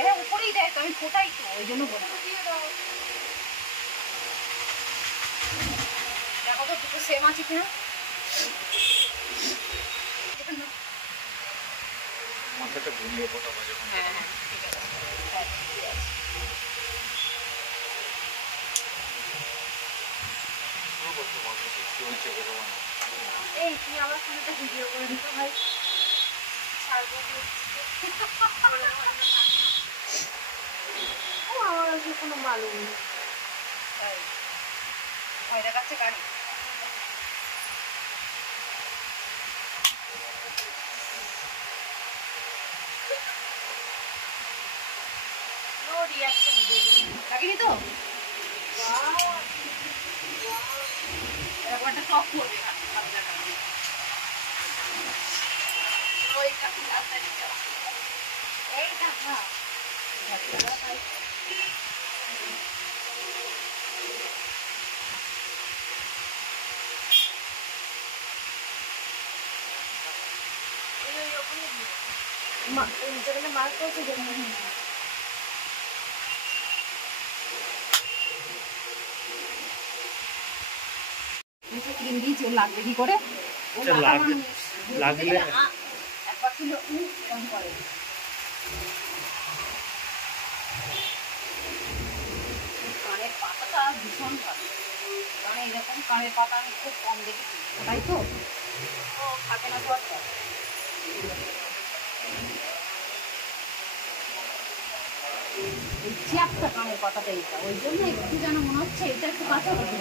এরা উপরেই দেয় তো, আমি ফোটাই তো, ওই জন্য বললাম। দেখো তো দুটো সেম আছে কিনা। মাথাটা ঘুরিয়ে ফোটাবো যখন। হ্যাঁ হ্যাঁ ঠিক আছে, হ্যাঁ ঠিক আছে। এই তুই আমার ফোনেতে ভিডিও করে দিত ভাই, ছাড়বো ও আমার আসলে কোনো মালুম নেই। তাই ভয় দেখাচ্ছে গাড়ি। নো রিঅ্যাকশন লাগেনি তো, এরকম একটা টপ করবে এইটা। হ্যাঁ মার্ক করছে যে ক্রিম দিয়েছি, ও লাগবে কি করে, লাগলে একবার ছিল এরকম করে। কানের পাতাটা ভীষণ ভালো, কারণ এরকম কানের পাতা আমি খুব কম দেখেছি, ওটাই তো ও থাকে না তো। এই চ্যাপটা কানের পাতাটা, এটা ওই জন্য একটু যেন মনে হচ্ছে এটা একটু কাঁচা হতে